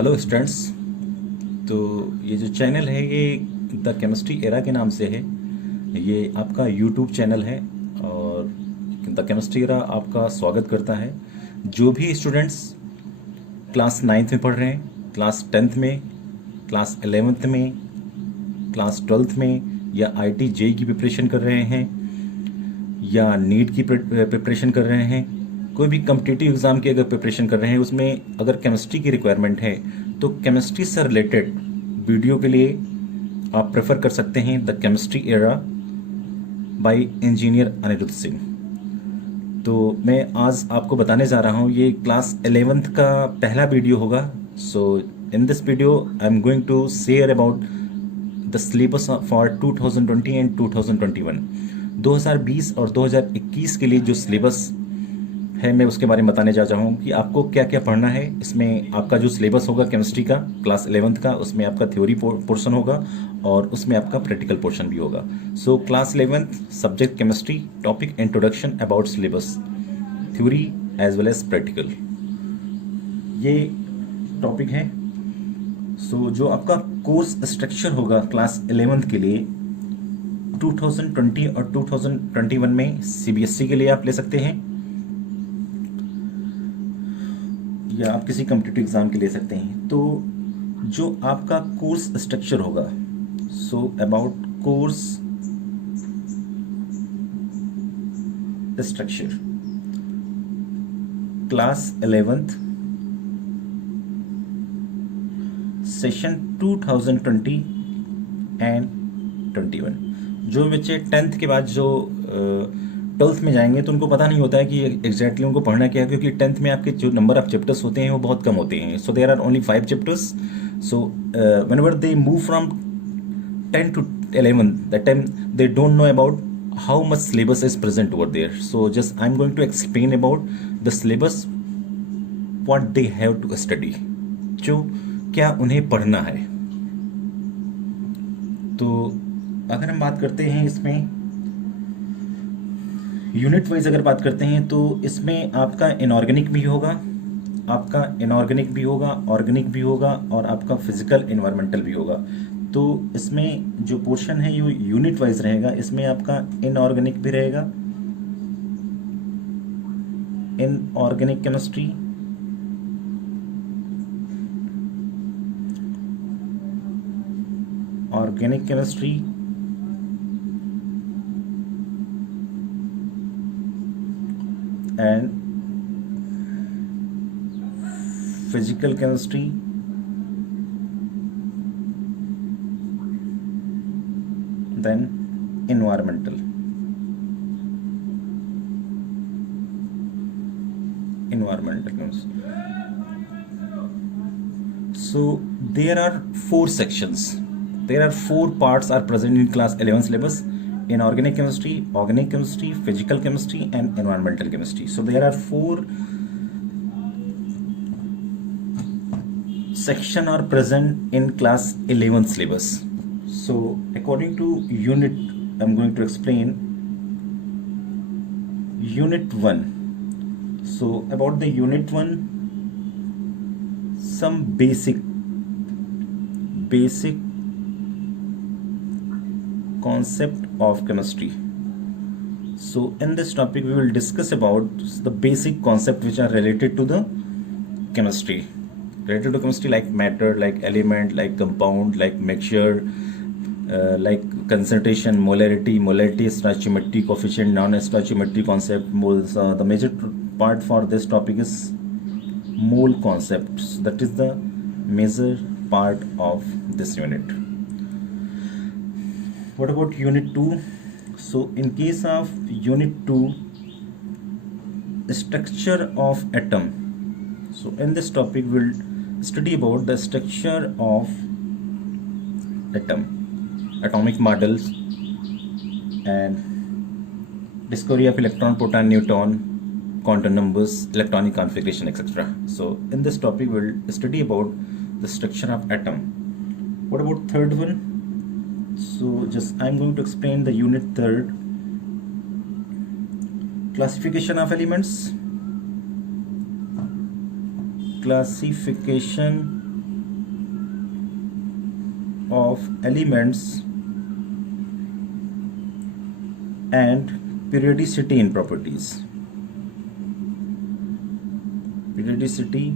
Hello students. तो ये जो चैनल है ये द केमिस्ट्री एरा के नाम से है। ये आपका यूट्यूब चैनल है और द केमिस्ट्री एरा आपका स्वागत करता है। जो भी स्टूडेंट्स क्लास 9th में पढ़ रहे हैं, क्लास 10th में, क्लास 11th में, क्लास 12th में या आईटी जेई की प्रिपरेशन कर रहे हैं या नीट की प्रिपरेशन कर रहे हैं, कोई भी कम्पिटिटिव एग्ज़ाम की अगर प्रिपरेशन कर रहे हैं, उसमें अगर केमिस्ट्री की रिक्वायरमेंट है तो केमिस्ट्री से रिलेटेड वीडियो के लिए आप प्रेफर कर सकते हैं the chemistry era by engineer Anirudh Singh. तो मैं आज आपको बताने जा रहा हूँ, ये क्लास 11th का पहला वीडियो होगा। So in this video I am going to share about the syllabus for 2020 and 2021। 2020 और 2021 के लिए जो सिलेबस है मैं उसके बारे में बताने जा रहा हूँ कि आपको क्या क्या पढ़ना है। इसमें आपका जो सिलेबस होगा केमिस्ट्री का क्लास 11th का, उसमें आपका थ्योरी पोर्शन होगा और उसमें आपका प्रैक्टिकल पोर्शन भी होगा। So class 11th subject chemistry, topic introduction about syllabus, theory as well as practical, ये टॉपिक है। सो जो आपका कोर्स स्ट्रक्चर होगा क्लास 11th के लिए 2020 और 2021 में सीबीएसई के लिए आप ले सकते हैं या आप किसी कम्पिटिटिव एग्जाम के ले सकते हैं। तो जो आपका कोर्स स्ट्रक्चर होगा, so about course structure class 11th session 2020 and 21। जो बच्चे 10th के बाद जो 12th में जाएंगे तो उनको पता नहीं होता है कि एग्जैक्टली उनको पढ़ना क्या है, क्योंकि 10th में आपके जो नंबर ऑफ चैप्टर्स होते हैं वो बहुत कम होते हैं। So there are only 5 chapters. So whenever they move from 10 to 11, that time they don't know about how much syllabus is present over there. So just I'm going to explain about the syllabus, what they have to study, जो क्या उन्हें पढ़ना है। तो अगर हम बात करते हैं इसमें यूनिट वाइज अगर बात करते हैं तो इसमें आपका इनऑर्गेनिक भी होगा, आपका इनऑर्गेनिक भी होगा, ऑर्गेनिक भी होगा और आपका फिजिकल इन्वायरमेंटल भी होगा। तो इसमें जो पोर्शन है ये यूनिट वाइज रहेगा। इसमें आपका इनऑर्गेनिक भी रहेगा, inorganic chemistry, organic chemistry, and physical chemistry, then environmental chemistry. So there are 4 sections, there are 4 parts are present in class 11 syllabus: inorganic chemistry, organic chemistry, physical chemistry and environmental chemistry. So there are 4 section are present in class 11 syllabus. So according to unit, I'm going to explain unit 1. So about the unit 1, some basic concept of chemistry. So in this topic we will discuss about the basic concept which are related to the chemistry, like matter, like element, like compound, like mixture, like concentration, molarity, stoichiometry coefficient, non-stoichiometry concept, moles. The major part for this topic is mole concepts. That is the major part of this unit. What about unit 2? So in case of unit 2, structure of atom. So in this topic we'll study about the structure of atom, atomic models and discovery of electron, proton, neutron, quantum numbers, electronic configuration, etc. So in this topic we'll study about the structure of atom. What about third one? So just I'm going to explain the unit 3rd, classification of elements, classification of elements and periodicity in properties. Periodicity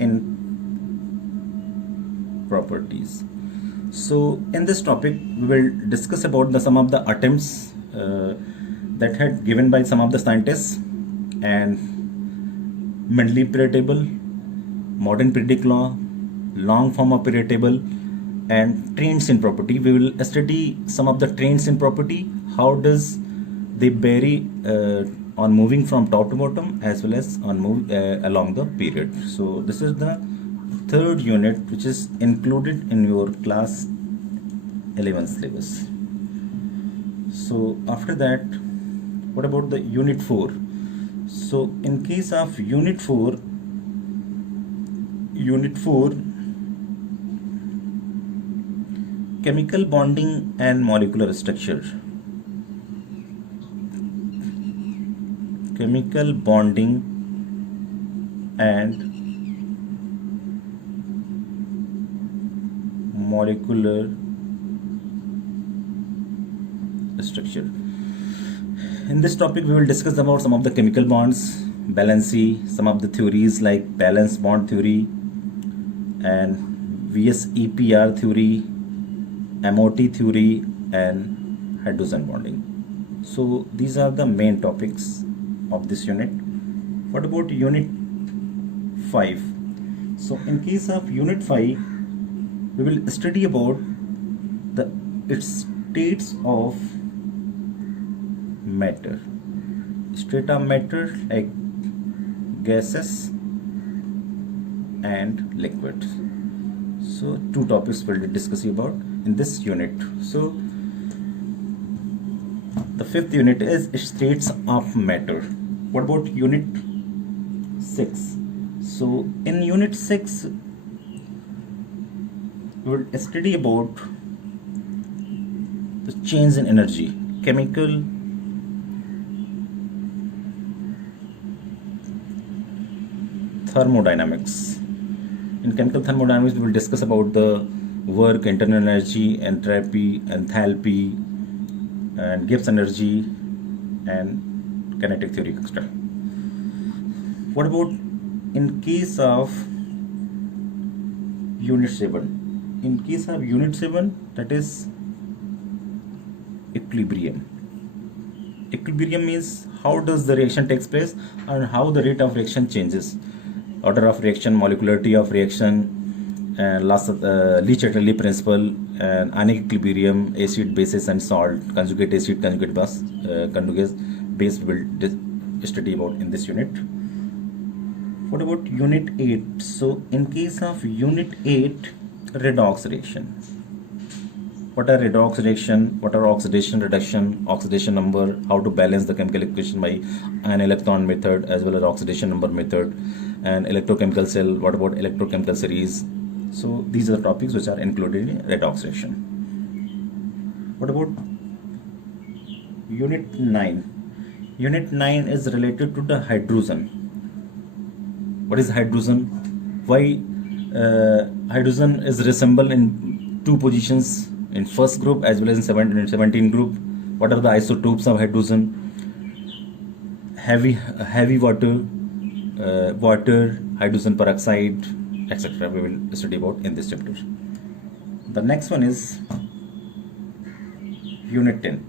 in properties. So in this topic we will discuss about some of the attempts that had given by some of the scientists, and Mendeleev period table, modern periodic law, long form of period table, and trends in property. We will study some of the trends in property. How does they vary on moving from top to bottom as well as on move along the period. So this is the third unit which is included in your class 11 syllabus. So after that, what about the unit 4? So in case of unit 4, chemical bonding and molecular structure. Chemical bonding and molecular structure. In this topic we will discuss about some of the chemical bonds, valency, some of the theories like valence bond theory and VSEPR theory, MOT theory, and hydrogen bonding. So these are the main topics of this unit. What about unit 5? So in case of unit 5, we will study about its states of matter. State of matter like gases and liquids. So two topics we'll be discussing about in this unit. So the fifth unit is states of matter. What about unit 6? So in unit 6 we will study about the change in energy, chemical thermodynamics. In chemical thermodynamics we will discuss about the work, internal energy, entropy, enthalpy, and Gibbs energy, and kinetic theory, etc. What about in case of unit 7? In case of unit 7, that is equilibrium. Equilibrium means how does the reaction takes place and how the rate of reaction changes. Order of reaction, molecularity of reaction, and Le-Chatterley principle, and ionic equilibrium, acid, bases, and salt, conjugate acid, conjugate base, we will study about in this unit. What about unit 8? So in case of unit 8, redox reaction. What are redox reaction? What are oxidation reduction, oxidation number, how to balance the chemical equation by an electron method as well as oxidation number method, and electrochemical cell. What about electrochemical series? So these are the topics which are included in redox reaction. What about unit 9? Unit 9 is related to the hydrogen. What is hydrogen? Why hydrogen is reassembled in two positions, in first group as well as in 17 group. What are the isotopes of hydrogen? Heavy water, hydrogen peroxide, etc. We will study about in this chapter. The next one is unit 10.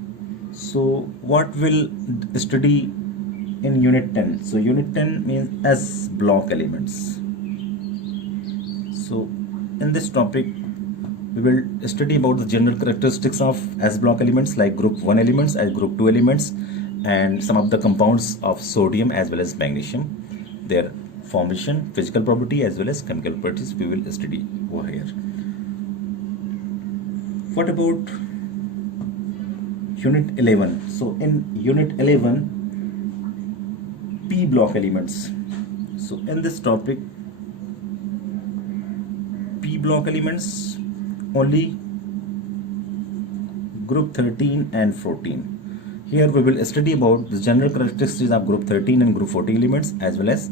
So what will study in unit 10? So unit 10 means S block elements. So in this topic we will study about the general characteristics of S block elements like group 1 elements and group 2 elements, and some of the compounds of sodium as well as magnesium, their formation, physical property as well as chemical properties we will study over here. What about unit 11? So in unit 11, P block elements. So in this topic, P block elements only group 13 and 14. Here we will study about the general characteristics of group 13 and group 14 elements as well as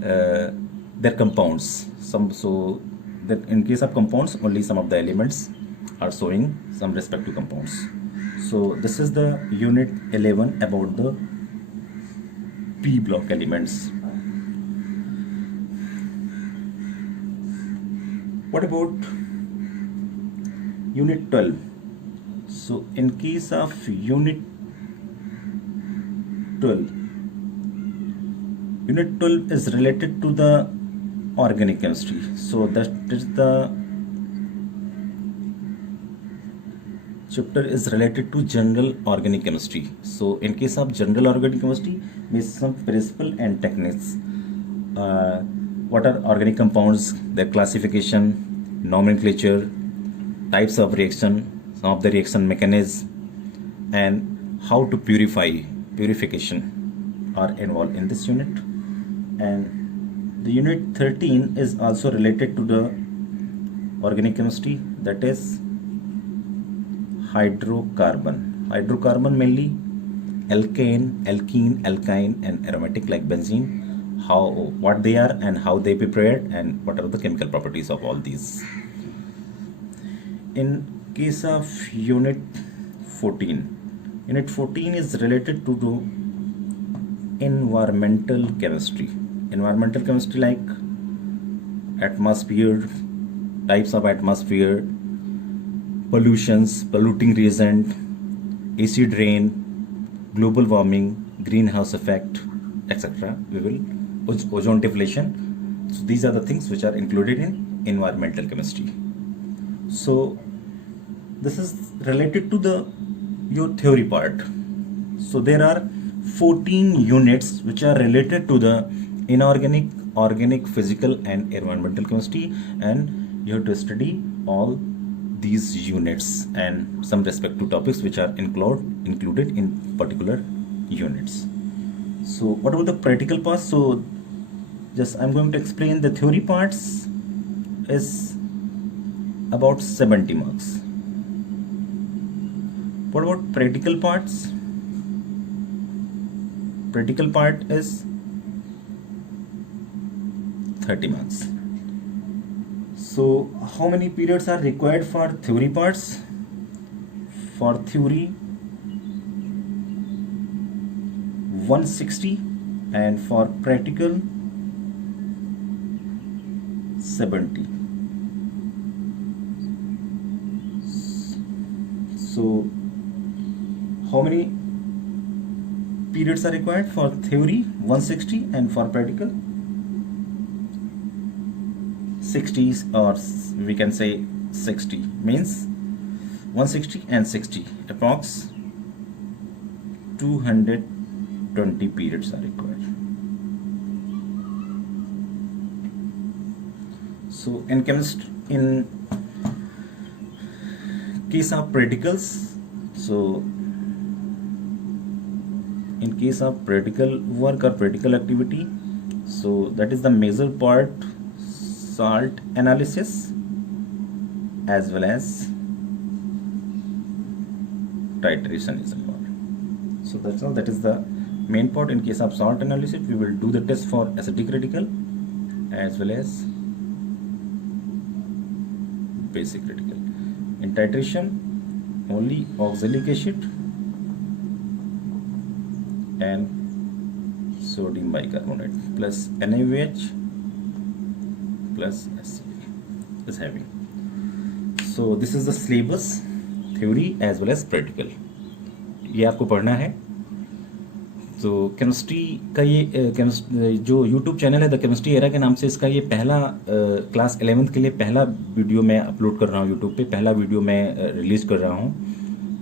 their compounds. So that in case of compounds, only some of the elements are showing some respective compounds. So this is the unit 11 about the p block elements. What about unit 12? So in case of unit 12, unit 12 is related to the organic chemistry. So that is the chapter is related to general organic chemistry. So in case of general organic chemistry, means some principle and techniques. What are organic compounds, their classification, nomenclature, types of reaction, some of the reaction mechanisms, and how to purification are involved in this unit. And the unit 13 is also related to the organic chemistry, that is hydrocarbon. Hydrocarbon mainly alkane, alkene, alkyne, and aromatic like benzene. What they are and how they prepared, and what are the chemical properties of all these. In case of unit 14, unit 14 is related to the environmental chemistry. Environmental chemistry like atmosphere, types of atmosphere, pollutions, polluting reagent, acid rain, global warming, greenhouse effect, etc. We will ozone depletion. So these are the things which are included in environmental chemistry. So this is related to your theory part. So there are 14 units which are related to the inorganic, organic, physical, and environmental chemistry, and you have to study all these units and some respective topics which are included in particular units. So what about the practical parts? So just I'm going to explain the theory parts is about 70 marks. What about practical parts? Practical part is 30 marks. So how many periods are required for theory parts? For theory 160, and for practical 70. So how many periods are required for theory? 160, and for practical 60, or we can say 60, means 160 and 60, approx 220 periods are required. So in chemistry, in case of practicals, so in case of practical work or practical activity, so that is the major part, salt analysis as well as titration is involved. So that's all. That is the main part. In case of salt analysis, we will do the test for acidic radical as well as basic radical. In titration, only oxalic acid and sodium bicarbonate plus NaOH plus HCl is having. So this is the syllabus, theory as well as practical. ये आपको पढ़ना है. तो chemistry का ये जो YouTube channel है the chemistry era के नाम से, इसका ये पहला क्लास 11th के लिए पहला वीडियो मैं अपलोड कर रहा हूँ यूट्यूब पे, पहला वीडियो मैं रिलीज़ कर रहा हूँ.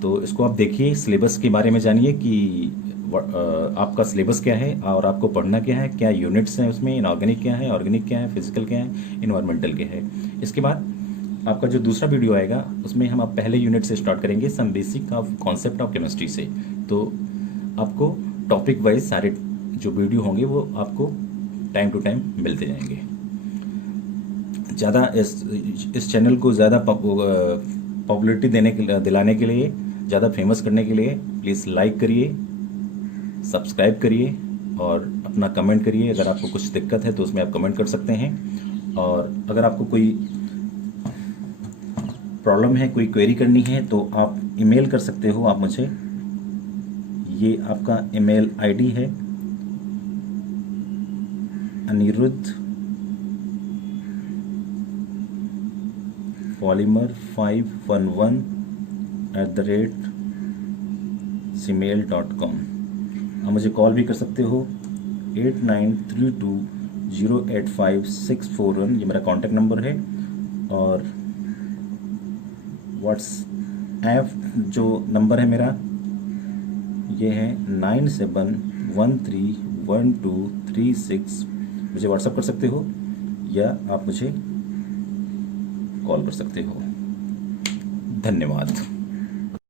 तो इसको आप देखिए, सिलेबस के बारे में जानिए कि आपका सिलेबस क्या है और आपको पढ़ना क्या है, क्या यूनिट्स हैं उसमें, इनऑर्गेनिक क्या है, ऑर्गेनिक क्या है, फिजिकल क्या है, इन्वायरमेंटल क्या है. इसके बाद आपका जो दूसरा वीडियो आएगा उसमें हम आप पहले यूनिट से स्टार्ट करेंगे, some basic of concept of chemistry से. तो आपको टॉपिक वाइज सारे जो वीडियो होंगे वो आपको टाइम टू टाइम मिलते जाएंगे. ज़्यादा इस चैनल को ज़्यादा पॉपुलरिटी दिलाने के लिए, ज़्यादा फेमस करने के लिए प्लीज़ लाइक करिए, सब्सक्राइब करिए और अपना कमेंट करिए. अगर आपको कुछ दिक्कत है तो उसमें आप कमेंट कर सकते हैं. और अगर आपको कोई प्रॉब्लम है, कोई क्वेरी करनी है तो आप ईमेल कर सकते हो आप मुझे। ये आपका ईमेल आईडी है anirudh511@gmail.com। आप मुझे कॉल भी कर सकते हो 8932085641, ये मेरा कॉन्टैक्ट नंबर है। और व्हाट्सएप जो नंबर है मेरा, ये है 97131236। मुझे व्हाट्सएप कर सकते हो या आप मुझे कॉल कर सकते हो। धन्यवाद।